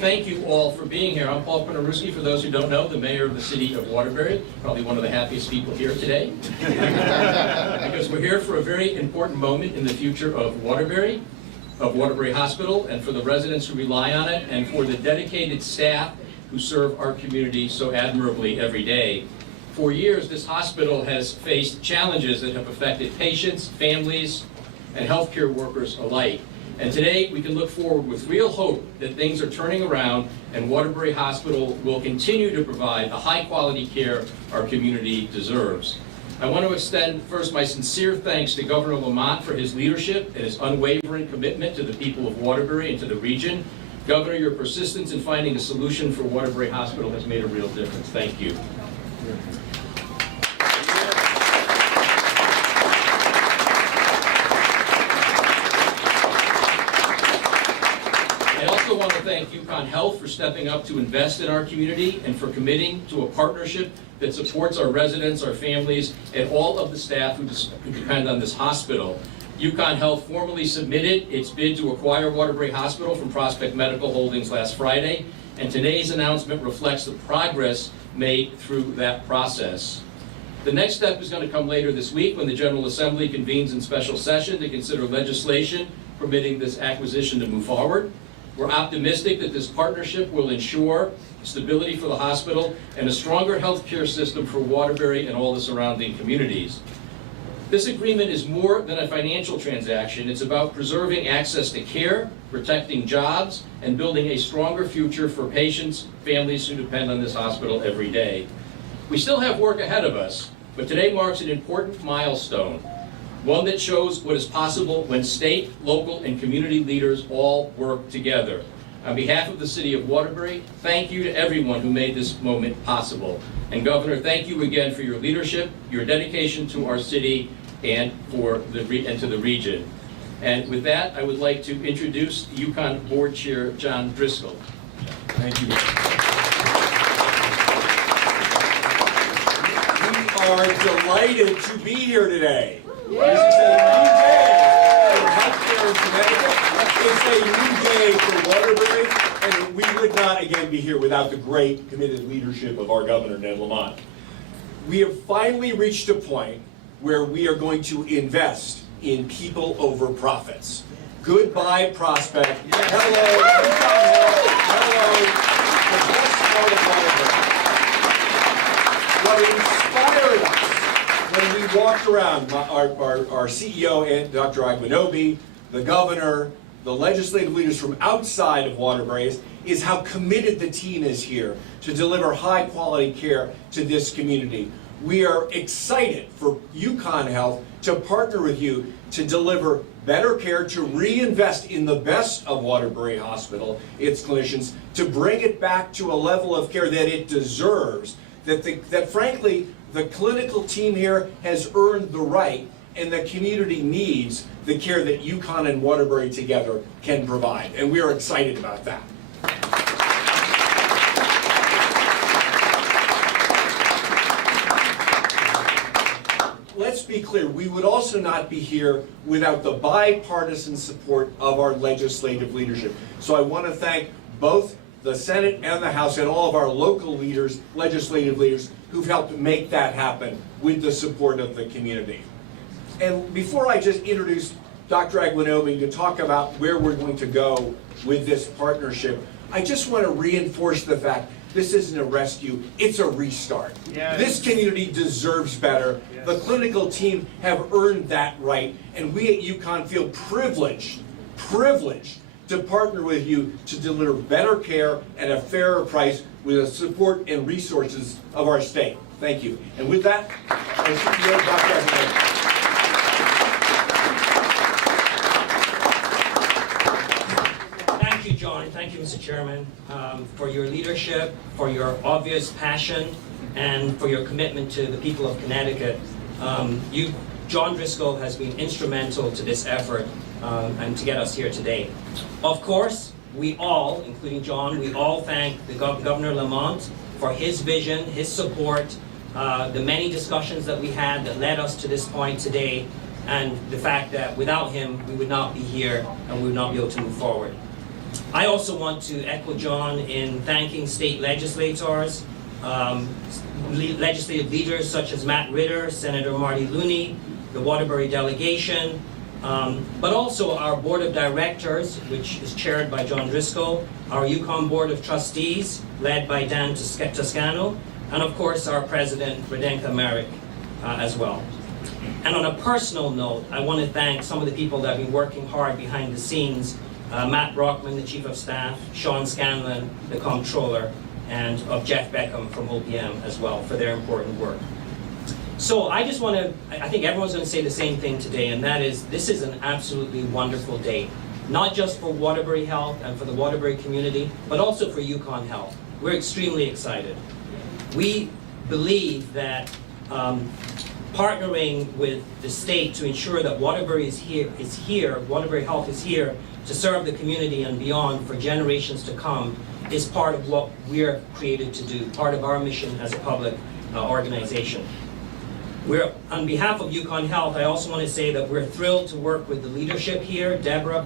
thank you all for being here. I'm Paul Ponaruski, for those who don't know, the mayor of the city of Waterbury, probably one of the happiest people here today. Because we're here for a very important moment in the future of Waterbury Hospital, and for the residents who rely on it, and for the dedicated staff who serve our community so admirably every day. For years, this hospital has faced challenges that have affected patients, families, and healthcare workers alike. And today, we can look forward with real hope that things are turning around and Waterbury Hospital will continue to provide the high-quality care our community deserves. I want to extend first my sincere thanks to Governor Lamont for his leadership and his unwavering commitment to the people of Waterbury and to the region. Governor, your persistence in finding a solution for Waterbury Hospital has made a real difference. Thank you. I also want to thank UConn Health for stepping up to invest in our community and for committing to a partnership that supports our residents, our families, and all of the staff who depend on this hospital. UConn Health formally submitted its bid to acquire Waterbury Hospital from Prospect Medical Holdings last Friday, and today's announcement reflects the progress made through that process. The next step is going to come later this week when the General Assembly convenes in special session to consider legislation permitting this acquisition to move forward. We're optimistic that this partnership will ensure stability for the hospital and a stronger healthcare system for Waterbury and all the surrounding communities. This agreement is more than a financial transaction. It's about preserving access to care, protecting jobs, and building a stronger future for patients, families who depend on this hospital every day. We still have work ahead of us, but today marks an important milestone, one that shows what is possible when state, local, and community leaders all work together. On behalf of the City of Waterbury, thank you to everyone who made this moment possible. And Governor, thank you again for your leadership, your dedication to our city, and to the region. And with that, I would like to introduce UConn Board Chair John Driscoll. Thank you. We are delighted to be here today. This is a new day for healthcare in Connecticut. It's a new day for Waterbury, and we would not again be here without the great committed leadership of our Governor, Ned Lamont. We have finally reached a point where we are going to invest in people over profits. Goodbye, Prospect. Yes. Hello, UConn Health. Hello, the best part of Waterbury. What inspired us when we walked around, our CEO, and Dr. Aguinobi, the governor, the legislative leaders from outside of Waterbury, is how committed the team is here to deliver high quality care to this community. We are excited for UConn Health to partner with you to deliver better care, to reinvest in the best of Waterbury Hospital, its clinicians, to bring it back to a level of care that it deserves, that frankly, the clinical team here has earned the right, and the community needs the care that UConn and Waterbury together can provide. And we are excited about that. Let's be clear, we would also not be here without the bipartisan support of our legislative leadership. So I want to thank both the Senate and the House and all of our local leaders, legislative leaders, who've helped make that happen with the support of the community. And before I just introduce Dr. Aguinobi to talk about where we're going to go with this partnership, I just want to reinforce the fact this isn't a rescue, it's a restart. Yes. This community deserves better. Yes. The clinical team have earned that right, and we at UConn feel privileged to partner with you to deliver better care at a fairer price with the support and resources of our state. Thank you. And with that, our CEO, Dr. Aguinobi. John, thank you, Mr. Chairman, for your leadership, for your obvious passion, and for your commitment to the people of Connecticut. John Driscoll has been instrumental to this effort and to get us here today. Of course, we all, including John, we all thank the Governor Lamont for his vision, his support, the many discussions that we had that led us to this point today, and the fact that without him, we would not be here and we would not be able to move forward. I also want to echo John in thanking state legislators, legislative leaders such as Matt Ritter, Senator Marty Looney, the Waterbury delegation, but also our board of directors, which is chaired by John Driscoll, our UConn board of trustees, led by Dan Toscano, and of course our president, Radenka Marek, as well. And on a personal note, I want to thank some of the people that have been working hard behind the scenes, Matt Brockman, the Chief of Staff, Sean Scanlon, the Comptroller, and of Jeff Beckham from OPM as well for their important work. So I just want to, I think everyone's going to say the same thing today, and that is, this is an absolutely wonderful day, not just for Waterbury Health and for the Waterbury community, but also for UConn Health. We're extremely excited. We believe that partnering with the state to ensure that Waterbury Waterbury Health is here to serve the community and beyond for generations to come is part of what we're created to do, part of our mission as a public organization. On behalf of UConn Health, I also want to say that we're thrilled to work with the leadership here, Deborah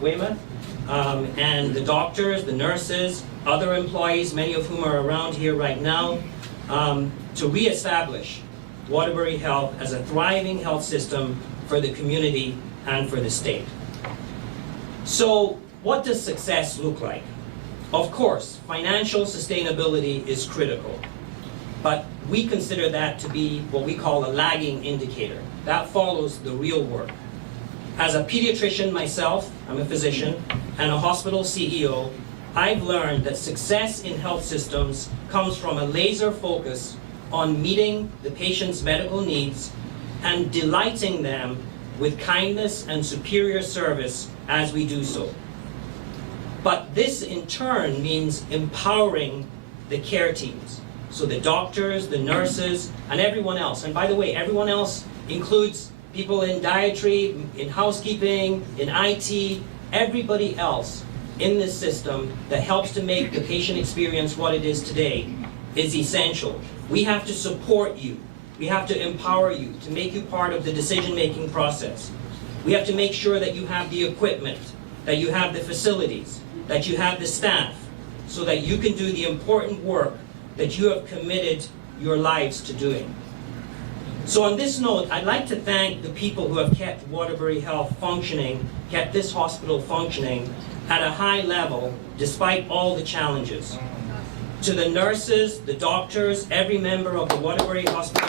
Weymouth, and the doctors, the nurses, other employees, many of whom are around here right now, to reestablish Waterbury Health as a thriving health system for the community and for the state. So what does success look like? Of course, financial sustainability is critical, but we consider that to be what we call a lagging indicator. That follows the real work. As a pediatrician myself, I'm a physician, and a hospital CEO, I've learned that success in health systems comes from a laser focus on meeting the patient's medical needs and delighting them with kindness and superior service as we do so. But this in turn means empowering the care teams. So the doctors, the nurses, and everyone else. And by the way, everyone else includes people in dietary, in housekeeping, in IT, everybody else in this system that helps to make the patient experience what it is today is essential. We have to support you. We have to empower you to make you part of the decision-making process. We have to make sure that you have the equipment, that you have the facilities, that you have the staff, so that you can do the important work that you have committed your lives to doing. So on this note, I'd like to thank the people who have kept Waterbury Health functioning, kept this hospital functioning at a high level despite all the challenges. To the nurses, the doctors, every member of the Waterbury Hospital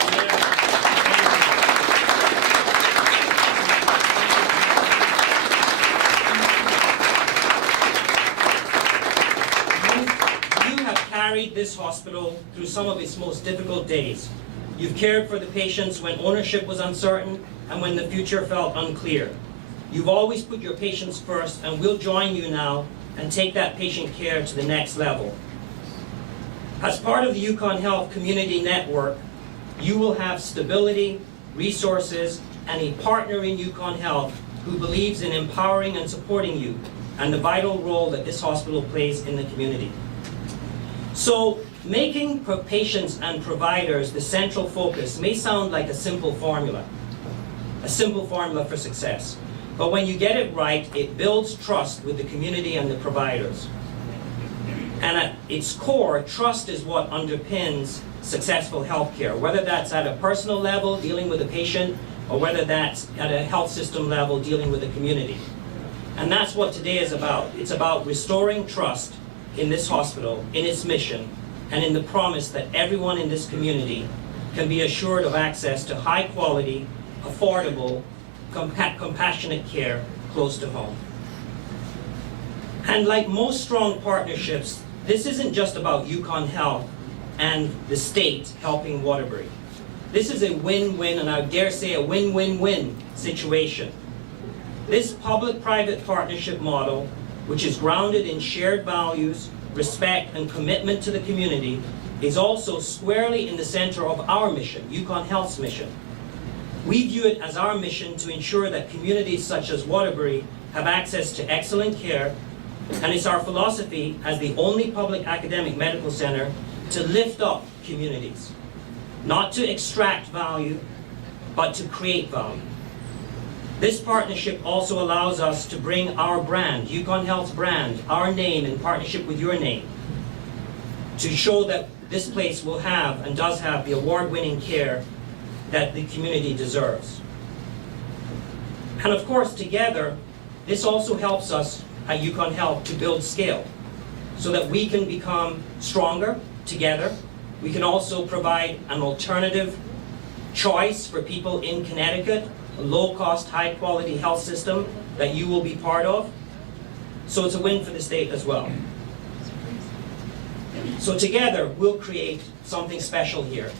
carried this hospital through some of its most difficult days. You've cared for the patients when ownership was uncertain and when the future felt unclear. You've always put your patients first, and we'll join you now and take that patient care to the next level. As part of the UConn Health Community Network, you will have stability, resources, and a partner in UConn Health who believes in empowering and supporting you and the vital role that this hospital plays in the community. So, making patients and providers the central focus may sound like a simple formula for success. But when you get it right, it builds trust with the community and the providers. And at its core, trust is what underpins successful healthcare, whether that's at a personal level, dealing with a patient, or whether that's at a health system level, dealing with the community. And that's what today is about. It's about restoring trust in this hospital, in its mission, and in the promise that everyone in this community can be assured of access to high quality, affordable, compassionate care close to home. And like most strong partnerships, this isn't just about UConn Health and the state helping Waterbury. This is a win-win, and I dare say a win-win-win situation. This public-private partnership model, which is grounded in shared values, respect, and commitment to the community, is also squarely in the center of our mission, UConn Health's mission. We view it as our mission to ensure that communities such as Waterbury have access to excellent care, and it's our philosophy as the only public academic medical center to lift up communities, not to extract value, but to create value. This partnership also allows us to bring our brand, UConn Health's brand, our name in partnership with your name, to show that this place will have and does have the award-winning care that the community deserves. And of course, together, this also helps us at UConn Health to build scale so that we can become stronger together. We can also provide an alternative choice for people in Connecticut, a low-cost, high-quality health system that you will be part of. So it's a win for the state as well. So together, we'll create something special here.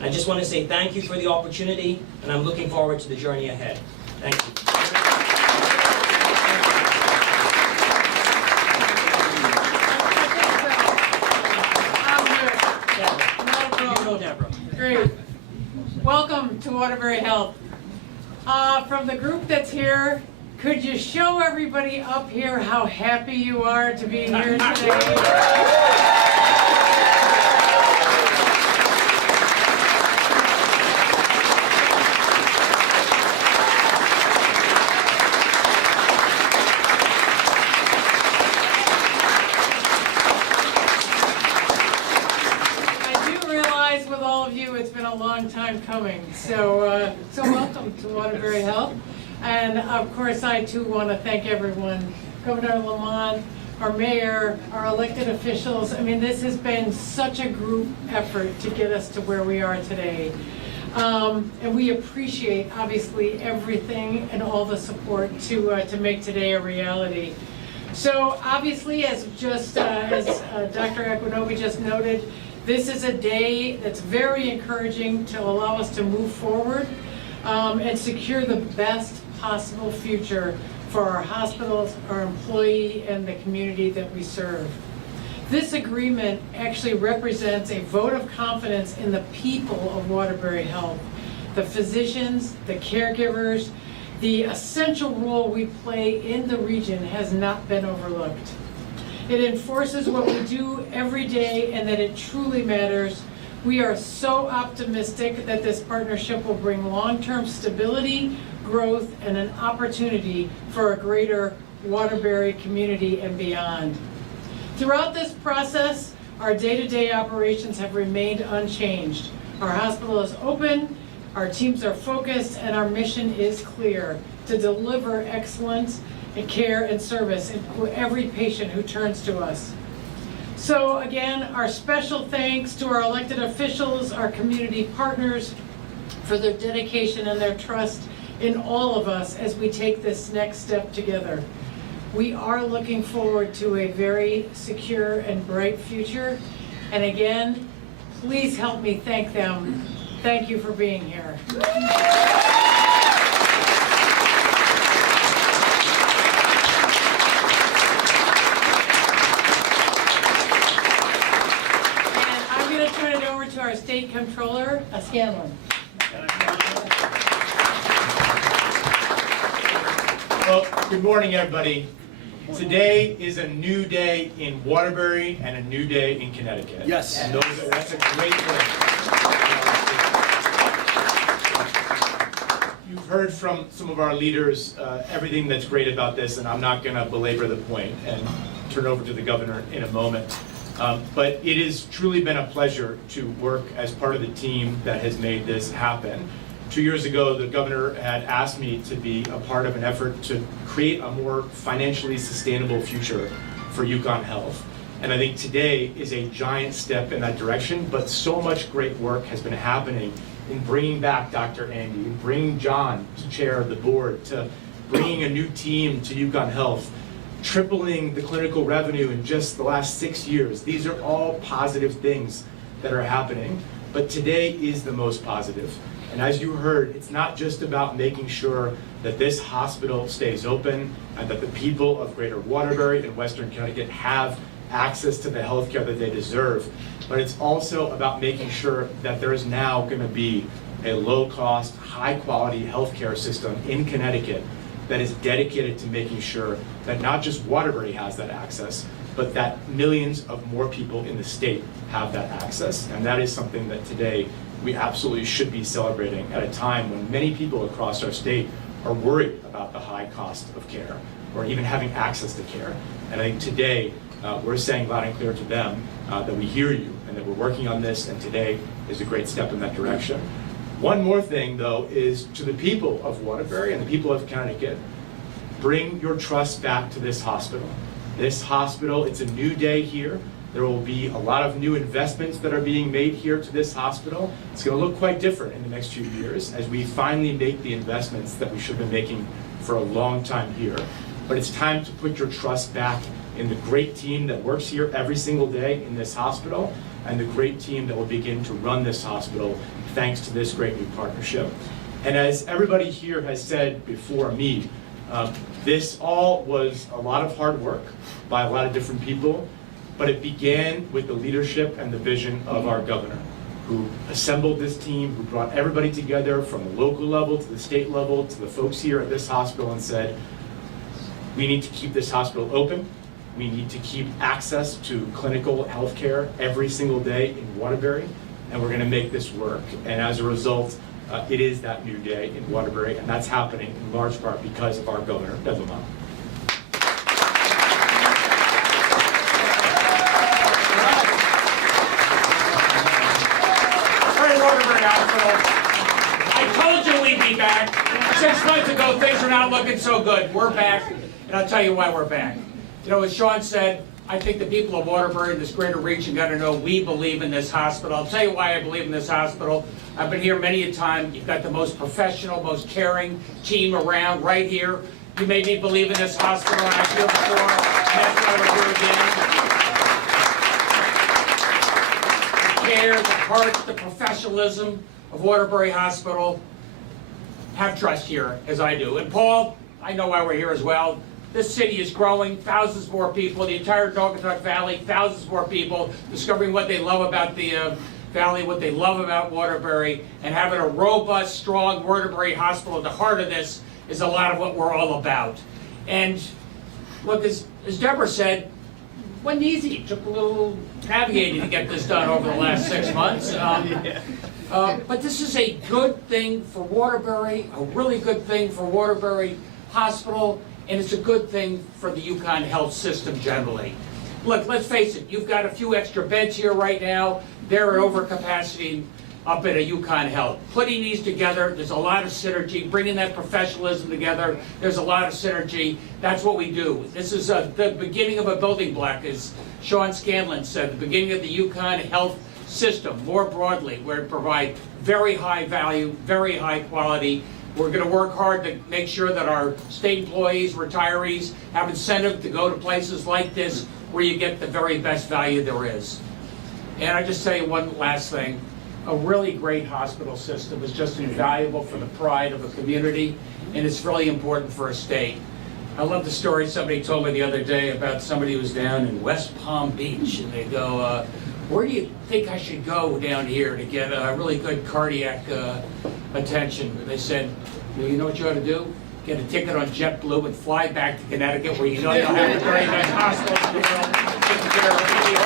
I just want to say thank you for the opportunity, and I'm looking forward to the journey ahead. Thank you. Great. Welcome to Waterbury Health. From the group that's here, could you show everybody up here how happy you are to be here today? It's been a long time coming, so welcome to Waterbury Health. And of course, I too want to thank everyone, Governor Lamont, our mayor, our elected officials. I mean, this has been such a group effort to get us to where we are today. And we appreciate, obviously, everything and all the support to make today a reality. So obviously, as Dr. Akwanobi just noted, this is a day that's very encouraging to allow us to move forward and secure the best possible future for our hospitals, our employee, and the community that we serve. This agreement actually represents a vote of confidence in the people of Waterbury Health, the physicians, the caregivers. The essential role we play in the region has not been overlooked. It enforces what we do every day and that it truly matters. We are so optimistic that this partnership will bring long-term stability, growth, and an opportunity for a greater Waterbury community and beyond. Throughout this process, our day-to-day operations have remained unchanged. Our hospital is open, our teams are focused, and our mission is clear: to deliver excellence and care and service to every patient who turns to us. So again, our special thanks to our elected officials, our community partners, for their dedication and their trust in all of us as we take this next step together. We are looking forward to a very secure and bright future. And again, please help me thank them. Thank you for being here. To our State Comptroller, Scanlon. Well, good morning, everybody. Today is a new day in Waterbury and a new day in Connecticut. Yes. And that's a great thing. You've heard from some of our leaders everything that's great about this, and I'm not going to belabor the point and turn it over to the governor in a moment. But it has truly been a pleasure to work as part of the team that has made this happen. 2 years ago, the governor had asked me to be a part of an effort to create a more financially sustainable future for UConn Health. And I think today is a giant step in that direction, but so much great work has been happening in bringing back Dr. Andy, in bringing John to chair the board, to bringing a new team to UConn Health, tripling the clinical revenue in just the last 6 years. These are all positive things that are happening, but today is the most positive. And as you heard, it's not just about making sure that this hospital stays open and that the people of Greater Waterbury and Western Connecticut have access to the health care that they deserve, but it's also about making sure that there is now going to be a low-cost, high-quality healthcare system in Connecticut that is dedicated to making sure that not just Waterbury has that access, but that millions of more people in the state have that access. And that is something that today we absolutely should be celebrating at a time when many people across our state are worried about the high cost of care or even having access to care. And I think today we're saying loud and clear to them that we hear you and that we're working on this, and today is a great step in that direction. One more thing, though, is to the people of Waterbury and the people of Connecticut, bring your trust back to this hospital. This hospital, it's a new day here. There will be a lot of new investments that are being made here to this hospital. It's going to look quite different in the next few years as we finally make the investments that we should have been making for a long time here. But it's time to put your trust back in the great team that works here every single day in this hospital, and the great team that will begin to run this hospital thanks to this great new partnership. And as everybody here has said before me, this all was a lot of hard work by a lot of different people, but it began with the leadership and the vision of our governor, who assembled this team, who brought everybody together from the local level to the state level to the folks here at this hospital and said, we need to keep this hospital open. We need to keep access to clinical health care every single day in Waterbury, and we're going to make this work. And as a result, it is that new day in Waterbury, and that's happening in large part because of our governor, Deb Lamont. Waterbury Hospital. I told you we'd be back. 6 months ago, things are not looking so good. We're back, and I'll tell you why we're back. You know, as Sean said, I think the people of Waterbury, this greater region, got to know we believe in this hospital. I'll tell you why I believe in this hospital. I've been here many a time. You've got the most professional, most caring team around right here. You made me believe in this hospital, and I feel before, and that's why we're here again. The care, the heart, the professionalism of Waterbury Hospital. Have trust here, as I do. And Paul, I know why we're here as well. This city is growing, thousands more people, the entire Naugatuck Valley, thousands more people discovering what they love about the Valley, what they love about Waterbury, and having a robust, strong Waterbury Hospital at the heart of this is a lot of what we're all about. And look, as Deborah said, it wasn't easy. It took a little navigating to get this done over the last 6 months. But this is a good thing for Waterbury, a really good thing for Waterbury Hospital, and it's a good thing for the UConn Health system generally. Look, let's face it, you've got a few extra beds here right now. They're at overcapacity up at a UConn Health. Putting these together, there's a lot of synergy. Bringing that professionalism together, there's a lot of synergy. That's what we do. This is the beginning of a building block, as Sean Scanlon said, the beginning of the UConn Health system, more broadly, where it provides very high value, very high quality. We're going to work hard to make sure that our state employees, retirees, have incentive to go to places like this where you get the very best value there is. And I just tell you one last thing. A really great hospital system is just invaluable for the pride of a community, and it's really important for a state. I love the story somebody told me the other day about somebody who was down in West Palm Beach, and they go, where do you think I should go down here to get a really good cardiac attention? And they said, well, you know what you ought to do? Get a ticket on JetBlue and fly back to Connecticut, where you know you'll have the very best hospital in the world taking care of you.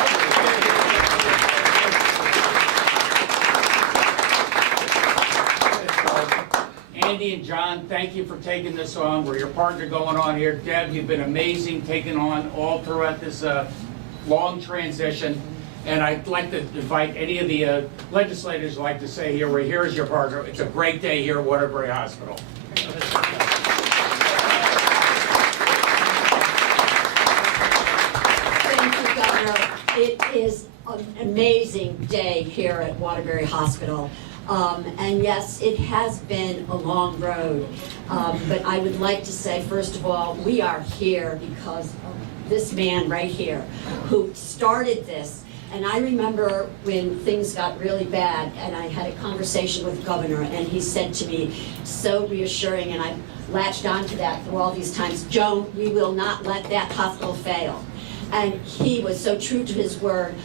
Andy and John, thank you for taking this on. We're your partner going on here. Deb, you've been amazing taking on all throughout this long transition. And I'd like to invite any of the legislators who'd like to say here, we're here as your partner. It's a great day here at Waterbury Hospital. Thank you, Governor. It is an amazing day here at Waterbury Hospital. And yes, it has been a long road. But I would like to say, first of all, we are here because of this man right here who started this. And I remember when things got really bad, and I had a conversation with the governor, and he said to me, so reassuring, and I latched onto that through all these times, Joan, we will not let that hospital fail. And he was so true to his word,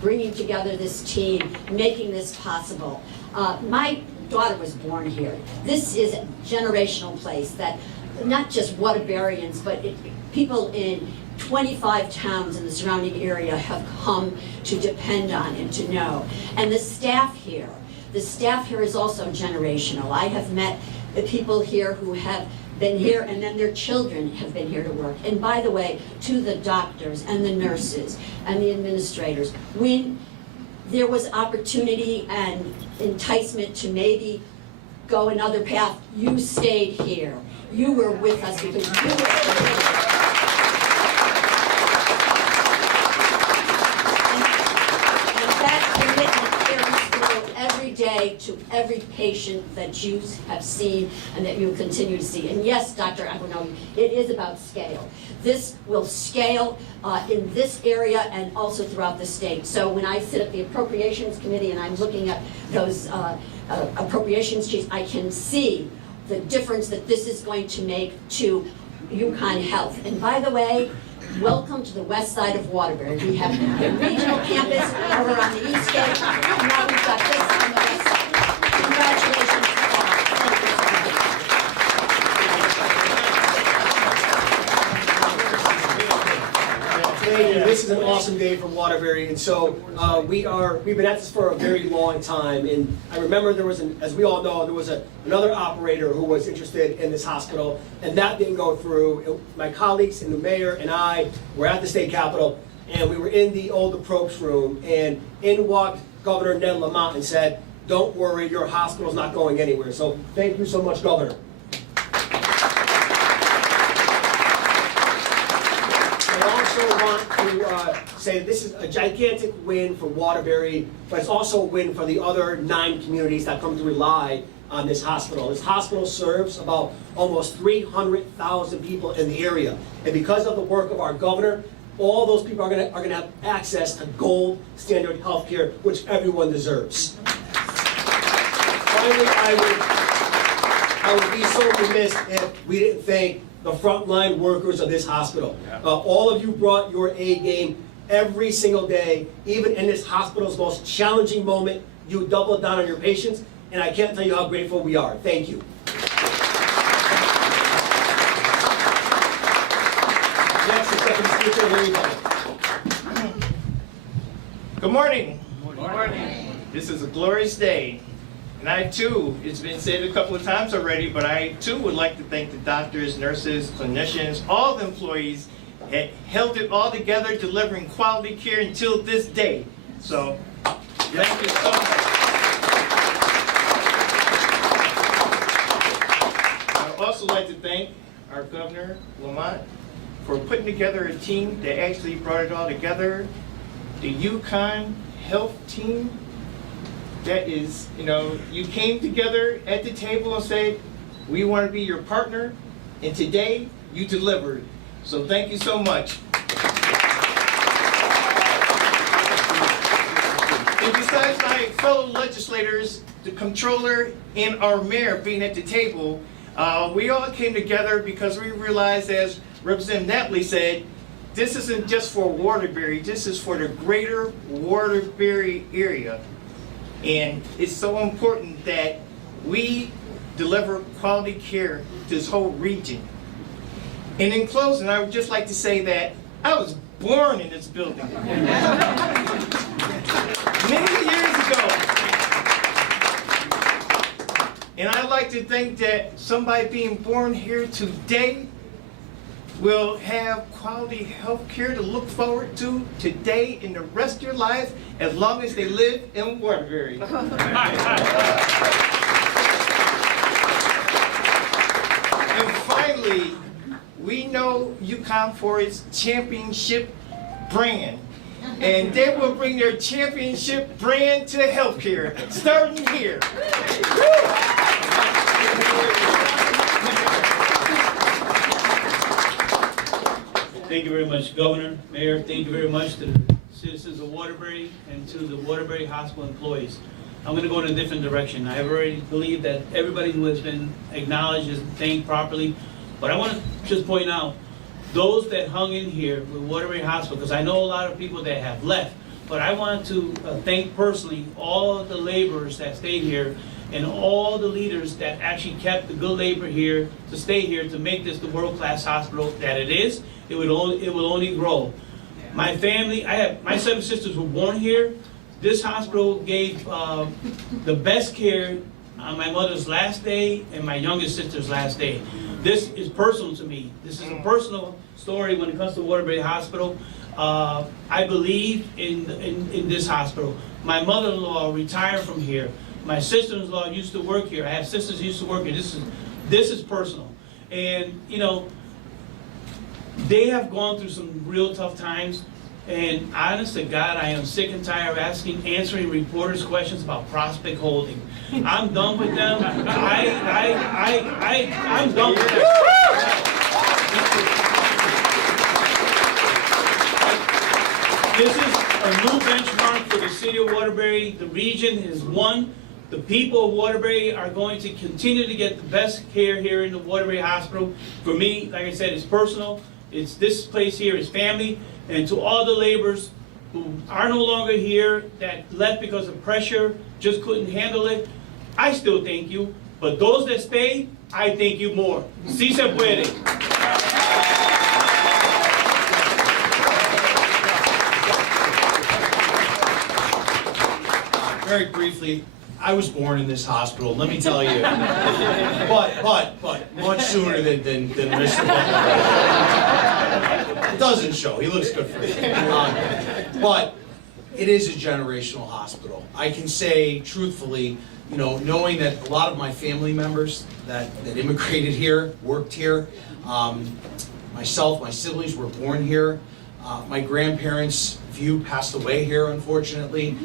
bringing together this team, making this possible. My daughter was born here. This is a generational place that not just Waterburyans, but people in 25 towns in the surrounding area have come to depend on and to know. And the staff here is also generational. I have met the people here who have been here, and then their children have been here to work. And by the way, to the doctors and the nurses and the administrators, when there was opportunity and enticement to maybe go another path, you stayed here. You were with us because you were committed. And that commitment carries through every day to every patient that you have seen and that you will continue to see. And yes, Dr. Aguinaldo, it is about scale. This will scale in this area and also throughout the state. So when I sit at the Appropriations Committee and I'm looking at those appropriations chiefs, I can see the difference that this is going to make to UConn Health. And by the way, welcome to the west side of Waterbury. We have the regional campus over on the east gate, and now we've got this on the west side. Congratulations to all. Thank you so much. Thank you. This is an awesome day for Waterbury, and so we've been at this for a very long time. And I remember there was, as we all know, there was another operator who was interested in this hospital, and that didn't go through. My colleagues and the mayor and I were at the state capitol, and we were in the old approach room, and in walked Governor Ned Lamont and said, "Don't worry, your hospital's not going anywhere." So thank you so much, Governor. I also want to say that this is a gigantic win for Waterbury, but it's also a win for the other 9 communities that come to rely on this hospital. This hospital serves about almost 300,000 people in the area. And because of the work of our governor, all those people are going to have access to gold standard health care, which everyone deserves. Finally, I would be so remiss if we didn't thank the frontline workers of this hospital. All of you brought your A game every single day, even in this hospital's most challenging moment. You doubled down on your patients, and I can't tell you how grateful we are. Thank you. Next is Deputy Speaker Larry Butler. Good morning. Good morning. This is a glorious day. And I too, it's been said a couple of times already, but I too would like to thank the doctors, nurses, clinicians, all the employees that held it all together, delivering quality care until this day. So, thank you so much. I'd also like to thank our Governor Lamont for putting together a team that actually brought it all together. The UConn Health team, that is, you came together at the table and said, we want to be your partner, and today you delivered. So thank you so much. And besides my fellow legislators, the comptroller, and our mayor being at the table, we all came together because we realized, as Representative Napoli said, this isn't just for Waterbury, this is for the greater Waterbury area. And it's so important that we deliver quality care to this whole region. And in closing, I would just like to say that I was born in this building many years ago. And I like to think that somebody being born here today will have quality health care to look forward to today and the rest of their lives, as long as they live in Waterbury. And finally, we know UConn for its championship brand. And they will bring their championship brand to healthcare, starting here. Thank you very much, Governor, Mayor. Thank you very much to the citizens of Waterbury and to the Waterbury Hospital employees. I'm going to go in a different direction. I have already believed that everybody who has been acknowledged is thanked properly, but I want to just point out those that hung in here with Waterbury Hospital, because I know a lot of people that have left, but I want to thank personally all of the laborers that stayed here and all the leaders that actually kept the good labor here to stay here to make this the world-class hospital that it is. It will only grow. My family, my 7 sisters were born here. This hospital gave the best care on my mother's last day and my youngest sister's last day. This is personal to me. This is a personal story when it comes to Waterbury Hospital. I believe in this hospital. My mother-in-law retired from here. My sister-in-law used to work here. I have sisters who used to work here. This is personal. And, you know, they have gone through some real tough times. And honest to God, I am sick and tired of answering reporters' questions about Prospect Holding. I'm done with them. I'm done with them. This is a new benchmark for the city of Waterbury. The region is one. The people of Waterbury are going to continue to get the best care here in the Waterbury Hospital. For me, like I said, it's personal. It's this place here is family. And to all the laborers who are no longer here, that left because of pressure, just couldn't handle it, I still thank you. But those that stay, I thank you more. Si se puede. Very briefly, I was born in this hospital, let me tell you. But much sooner than Mr. Butler. It doesn't show, he looks good for it. But it is a generational hospital. I can say truthfully, you know, knowing that a lot of my family members that immigrated here, worked here, myself, my siblings were born here. My grandparents' few passed away here, unfortunately.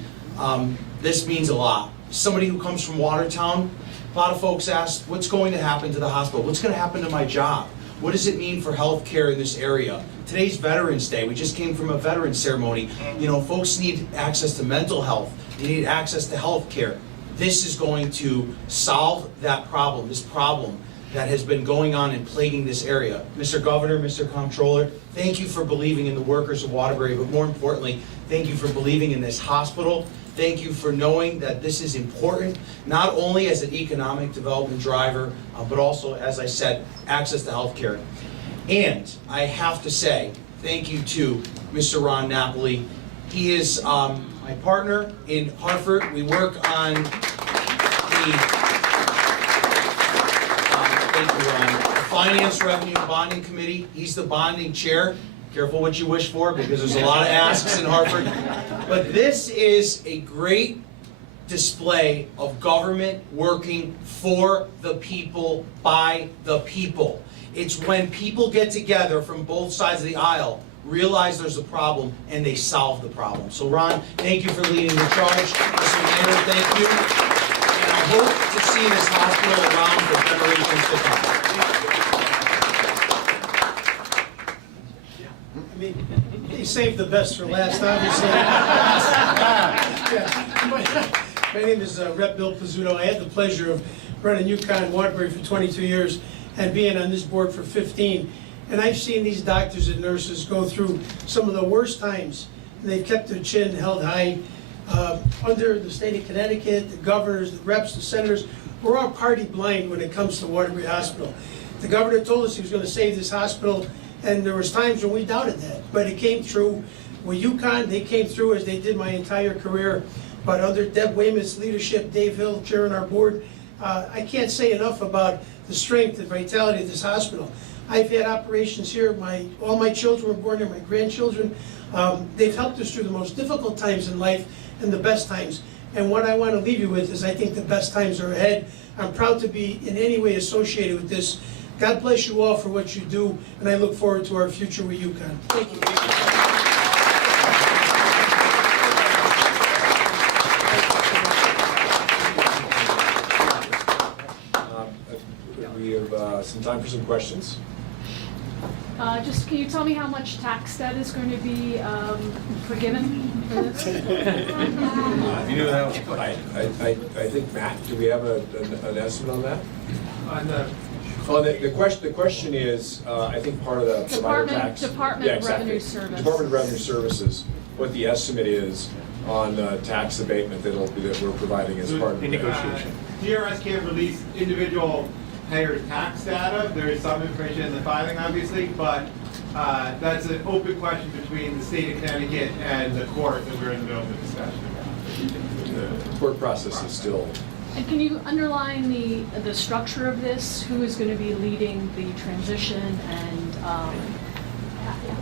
This means a lot. Somebody who comes from Watertown, a lot of folks ask, what's going to happen to the hospital? What's going to happen to my job? What does it mean for health care in this area? Today's Veterans Day. We just came from a veterans ceremony. You know, folks need access to mental health. They need access to health care. This is going to solve that problem, this problem that has been going on and plaguing this area. Mr. Governor, Mr. Comptroller, thank you for believing in the workers of Waterbury, but more importantly, thank you for believing in this hospital. Thank you for knowing that this is important, not only as an economic development driver, but also, as I said, access to health care. And I have to say, thank you to Mr. Ron Napoli. He is my partner in Hartford. We work on the Finance, Revenue, and Bonding Committee. He's the bonding chair. Careful what you wish for, because there's a lot of asks in Hartford. But this is a great display of government working for the people, by the people. It's when people get together from both sides of the aisle, realize there's a problem, and they solve the problem. So Ron, thank you for leading the charge. Mr. Mayor, thank you. And I hope to see this hospital around for generations to come. I mean, he saved the best for last, obviously. My name is Rep. Bill Pizzuto. I had the pleasure of running UConn Waterbury for 22 years and being on this board for 15. And I've seen these doctors and nurses go through some of the worst times. And they've kept their chin held high under the state of Connecticut, the governors, the reps, the senators. We're all party blind when it comes to Waterbury Hospital. The governor told us he was going to save this hospital, and there was times when we doubted that. But it came true. With UConn, they came through as they did my entire career. But under Deb Weymouth's leadership, Dave Hill chairing our board, I can't say enough about the strength and vitality of this hospital. I've had operations here. All my children were born here, my grandchildren. They've helped us through the most difficult times in life and the best times. And what I want to leave you with is I think the best times are ahead. I'm proud to be in any way associated with this. God bless you all for what you do, and I look forward to our future with UConn. Thank you. We have some time for some questions. Just can you tell me how much tax debt is going to be forgiven for this? You know that, I think, Matt, do we have an estimate on that? Oh, the question is, I think part of the provider tax. Department of Revenue Service. Department of Revenue Services, what the estimate is on tax abatement that we're providing as part of the negotiation. DRS can't release individual payer tax data. There is some information in the filing, obviously, but that's an open question between the state of Connecticut and the court that we're in the middle of the discussion about. The court process is still And can you underline the structure of this? Who is going to be leading the transition, and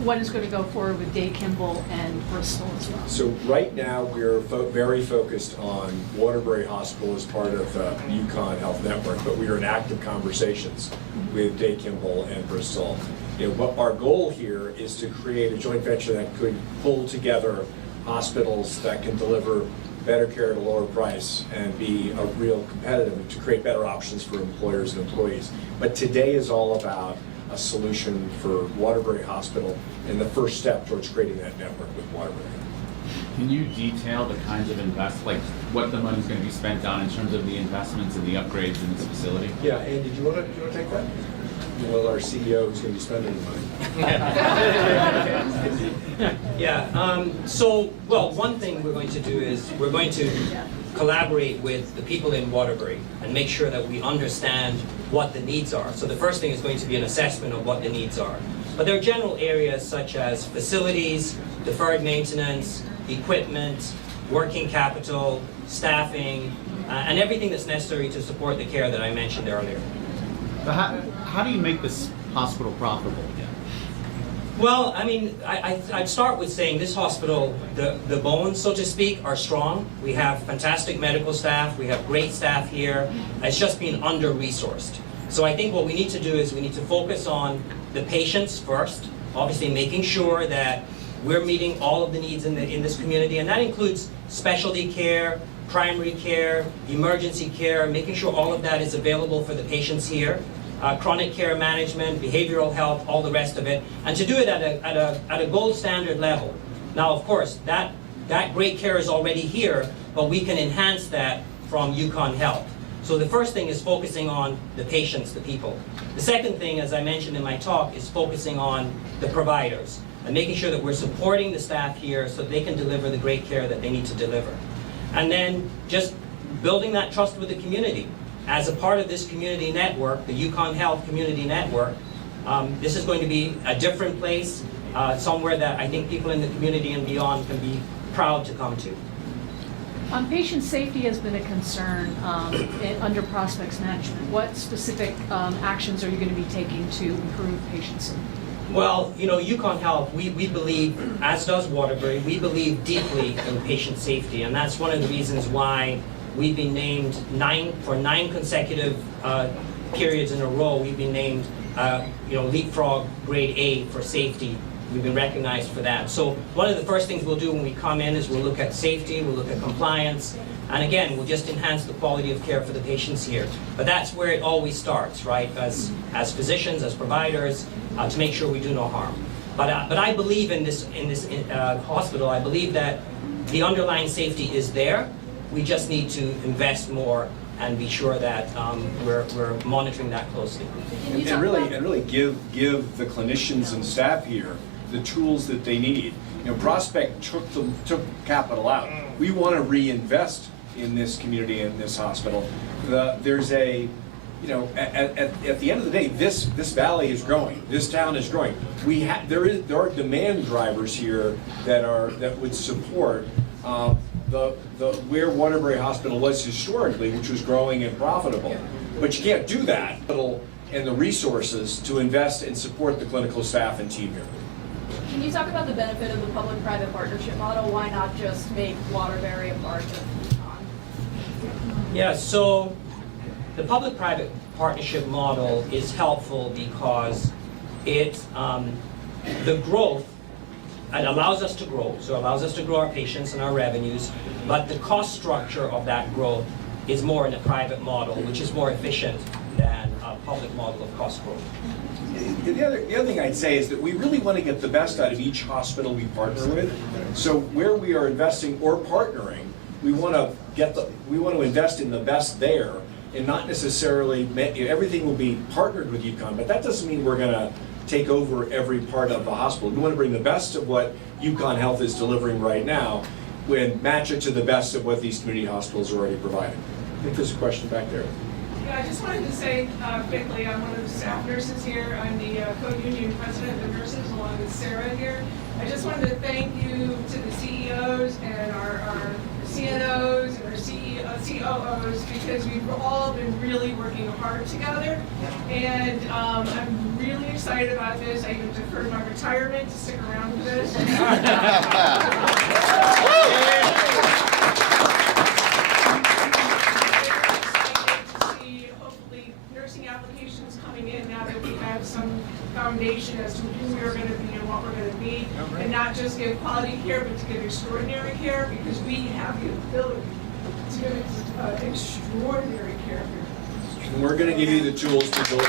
what is going to go forward with Day Kimball and Bristol as well? So right now, we're very focused on Waterbury Hospital as part of the UConn Health Network, but we are in active conversations with Day Kimball and Bristol. You know, what our goal here is to create a joint venture that could pull together hospitals that can deliver better care at a lower price and be a real competitive, to create better options for employers and employees. But today is all about a solution for Waterbury Hospital and the first step towards creating that network with Waterbury. Can you detail the kinds of like what the money's going to be spent on in terms of the investments and the upgrades in this facility? Yeah, Andy, do you want to take that? Well, our CEO who's going to be spending the money. Well, one thing we're going to do is we're going to collaborate with the people in Waterbury and make sure that we understand what the needs are. So the first thing is going to be an assessment of what the needs are. But there are general areas such as facilities, deferred maintenance, equipment, working capital, staffing, and everything that's necessary to support the care that I mentioned earlier. But how do you make this hospital profitable? Well, I mean, I'd start with saying this hospital, the bones, so to speak, are strong. We have fantastic medical staff. We have great staff here. It's just been under-resourced. So I think what we need to do is we need to focus on the patients first, obviously making sure that we're meeting all of the needs in this community, and that includes specialty care, primary care, emergency care, making sure all of that is available for the patients here. Chronic care management, behavioral health, all the rest of it, and to do it at a gold standard level. Now, of course, that great care is already here, but we can enhance that from UConn Health. So the first thing is focusing on the patients, the people. The second thing, as I mentioned in my talk, is focusing on the providers and making sure that we're supporting the staff here so they can deliver the great care that they need to deliver. And then just building that trust with the community. As a part of this community network, the UConn Health Community Network, this is going to be a different place, somewhere that I think people in the community and beyond can be proud to come to. Patient safety has been a concern under Prospects Management. What specific actions are you going to be taking to improve patient safety? Well, you know, UConn Health, we believe, as does Waterbury, we believe deeply in patient safety, and that's one of the reasons why we've been named for nine consecutive periods in a row. We've been named, leapfrog grade A for safety. We've been recognized for that. So one of the first things we'll do when we come in is we'll look at safety, we'll look at compliance, and again, we'll just enhance the quality of care for the patients here. But that's where it always starts, right? As physicians, as providers, to make sure we do no harm. But I believe in this hospital. I believe that the underlying safety is there. We just need to invest more and be sure that we're monitoring that closely. And really give the clinicians and staff here the tools that they need. You know, Prospect took capital out. We want to reinvest in this community and this hospital. There's a, you know, at the end of the day, this valley is growing. This town is growing. There are demand drivers here that would support where Waterbury Hospital was historically, which was growing and profitable. But you can't do that and the resources to invest and support the clinical staff and team here. Can you talk about the benefit of the public-private partnership model? Why not just make Waterbury a part of UConn? Yeah, so the public-private partnership model is helpful because the growth, it allows us to grow, so it allows us to grow our patients and our revenues, but the cost structure of that growth is more in a private model, which is more efficient than a public model of cost growth. The other thing I'd say is that we really want to get the best out of each hospital we partner with. So where we are investing or partnering, we want to invest in the best there, and not necessarily everything will be partnered with UConn. But that doesn't mean we're going to take over every part of the hospital. We want to bring the best of what UConn Health is delivering right now, and match it to the best of what these community hospitals are already providing. I think there's a question back there. Yeah, I just wanted to say quickly, I'm one of the staff nurses here. I'm the co-union president of nurses along with Sarah here. I just wanted to thank you to the CEOs and our CNOs and our COOs, because we've all been really working hard together. And I'm really excited about this. I even deferred my retirement to stick around for this. Applications coming in now that we have some foundation as to who we are going to be and what we're going to be, and not just give quality care, but to give extraordinary care, because we have the ability to give extraordinary care here. And we're going to give you the tools to deliver.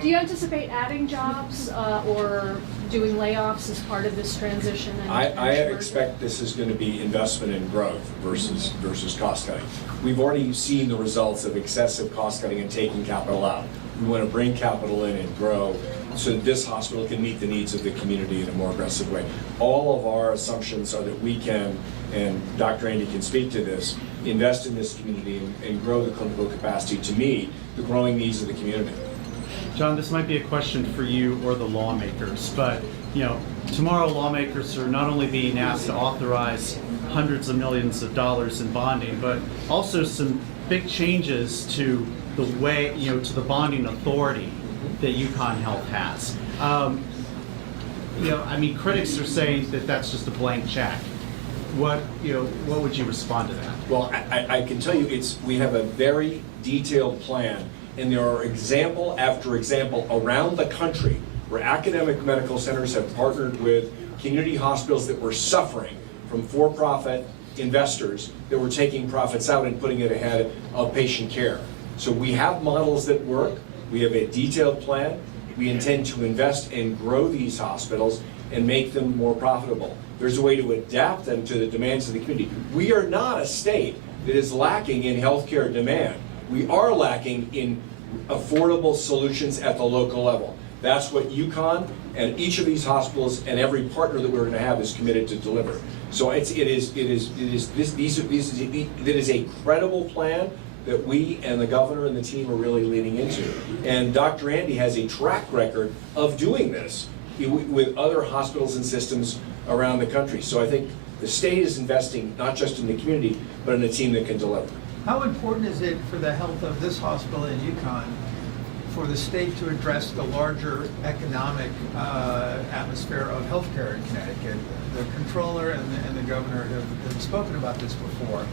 Do you anticipate adding jobs or doing layoffs as part of this transition? I expect this is going to be investment in growth versus cost cutting. We've already seen the results of excessive cost cutting and taking capital out. We want to bring capital in and grow so that this hospital can meet the needs of the community in a more aggressive way. All of our assumptions are that we can, and Dr. Andy can speak to this, invest in this community and grow the clinical capacity to meet the growing needs of the community. John, this might be a question for you or the lawmakers, but tomorrow lawmakers are not only being asked to authorize hundreds of millions of dollars in bonding, but also some big changes to the way, to the bonding authority that UConn Health has. Critics are saying that that's just a blank check. What would you respond to that? Well, I can tell you we have a very detailed plan. And there are example after example around the country where academic medical centers have partnered with community hospitals that were suffering from for-profit investors that were taking profits out and putting it ahead of patient care. So we have models that work. We have a detailed plan. We intend to invest and grow these hospitals and make them more profitable. There's a way to adapt them to the demands of the community. We are not a state that is lacking in healthcare demand. We are lacking in affordable solutions at the local level. That's what UConn and each of these hospitals and every partner that we're going to have is committed to deliver. So it is a credible plan that we and the governor and the team are really leaning into. And Dr. Andy has a track record of doing this with other hospitals and systems around the country. So I think the state is investing not just in the community, but in a team that can deliver. How important is it for the health of this hospital in UConn for the state to address the larger economic atmosphere of healthcare in Connecticut? The controller and the governor have spoken about this before.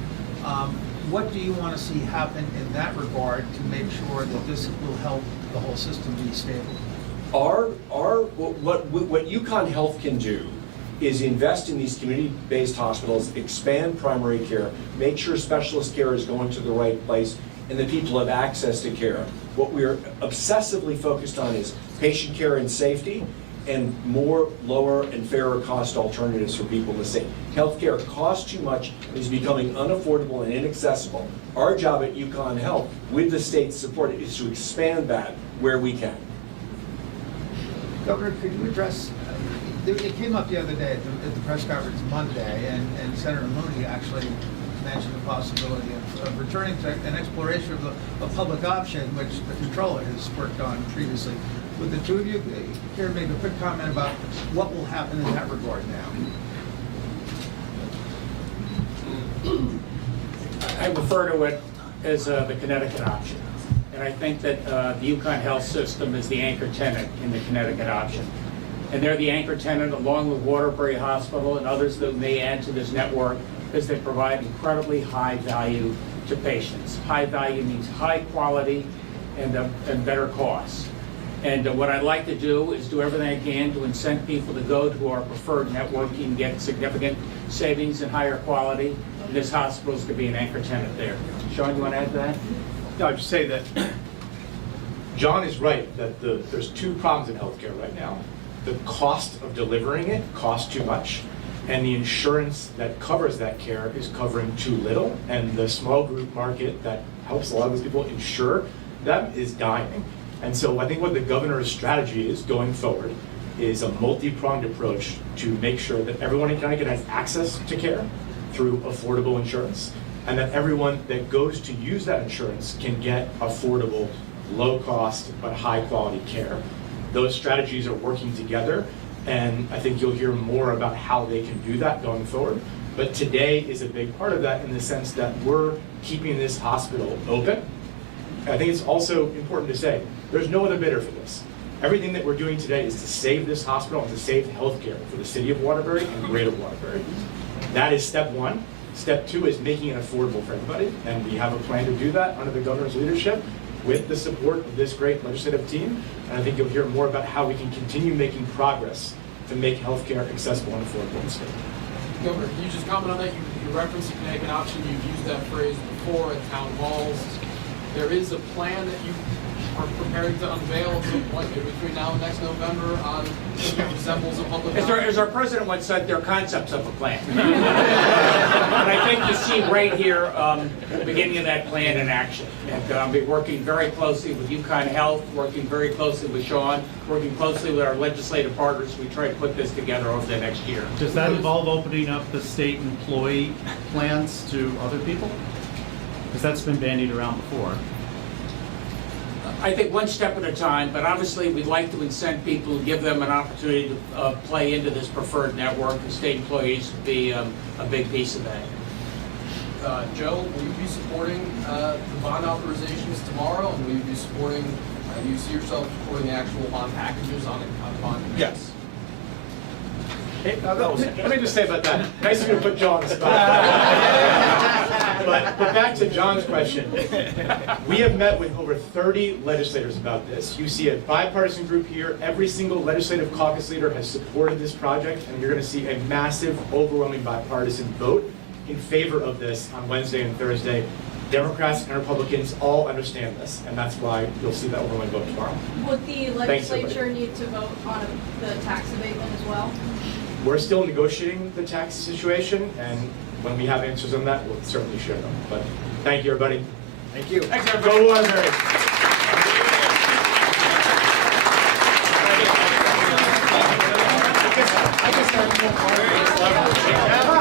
What do you want to see happen in that regard to make sure that this will help the whole system be stable? What UConn Health can do is invest in these community-based hospitals, expand primary care, make sure specialist care is going to the right place, and that people have access to care. What we're obsessively focused on is patient care and safety, and more lower and fairer cost alternatives for people in the state. Healthcare costs too much and is becoming unaffordable and inaccessible. Our job at UConn Health, with the state's support, is to expand that where we can. Governor, could you address, it came up the other day at the press conference Monday, and Senator Mooney actually mentioned the possibility of returning to an exploration of a public option, which the controller has worked on previously. Would the two of you care to make a quick comment about what will happen in that regard now? I refer to it as the Connecticut option. And I think that the UConn Health System is the anchor tenant in the Connecticut option. And they're the anchor tenant along with Waterbury Hospital and others that may add to this network, because they provide incredibly high value to patients. High value means high quality and better costs. And what I'd like to do is do everything I can to incent people to go to our preferred network and get significant savings and higher quality. And this hospital is going to be an anchor tenant there. Sean, you want to add to that? No, I'd just say that John is right that there's two problems in healthcare right now. The cost of delivering it costs too much, and the insurance that covers that care is covering too little, and the small group market that helps a lot of those people insure them is dying. And so I think what the governor's strategy is going forward is a multi-pronged approach to make sure that everyone in Connecticut has access to care through affordable insurance, and that everyone that goes to use that insurance can get affordable low cost but high quality care. Those strategies are working together, and I think you'll hear more about how they can do that going forward. But today is a big part of that in the sense that we're keeping this hospital open. I think it's also important to say, there's no other bidder for this. Everything that we're doing today is to save this hospital and to save healthcare for the city of Waterbury and greater Waterbury. That is step one. Step two is making it affordable for everybody, and we have a plan to do that under the governor's leadership with the support of this great legislative team. And I think you'll hear more about how we can continue making progress to make healthcare accessible and affordable in the state. Governor, can you just comment on that? You referenced the Connecticut option. You've used that phrase before at town halls. There is a plan that you are preparing to unveil between now and next November on resembles a public. As our president once said, they're concepts of a plan. But I think you see right here the beginning of that plan in action. And I'll be working very closely with UConn Health, working very closely with Sean, working closely with our legislative partners. We try to put this together over the next year. Does that involve opening up the state employee plans to other people? Because that's been bandied around before. I think one step at a time, but obviously we'd like to incent people, give them an opportunity to play into this preferred network, and state employees would be a big piece of that. Joe, will you be supporting the bond authorizations tomorrow, and will you be supporting, do you see yourself supporting the actual bond packages on bond? Yes. Hey, let me just say about that. Nice of you to put Joe on the spot. But back to John's question. We have met with over 30 legislators about this. You see a bipartisan group here. Every single legislative caucus leader has supported this project, and you're going to see a massive, overwhelming bipartisan vote in favor of this on Wednesday and Thursday. Democrats and Republicans all understand this, and that's why you'll see that overwhelming vote tomorrow. Would the legislature need to vote on the tax abatement as well? We're still negotiating the tax situation, and when we have answers on that, we'll certainly share them. But thank you, everybody. Thank you. Thanks, everybody. Go Waterbury. I just have one more.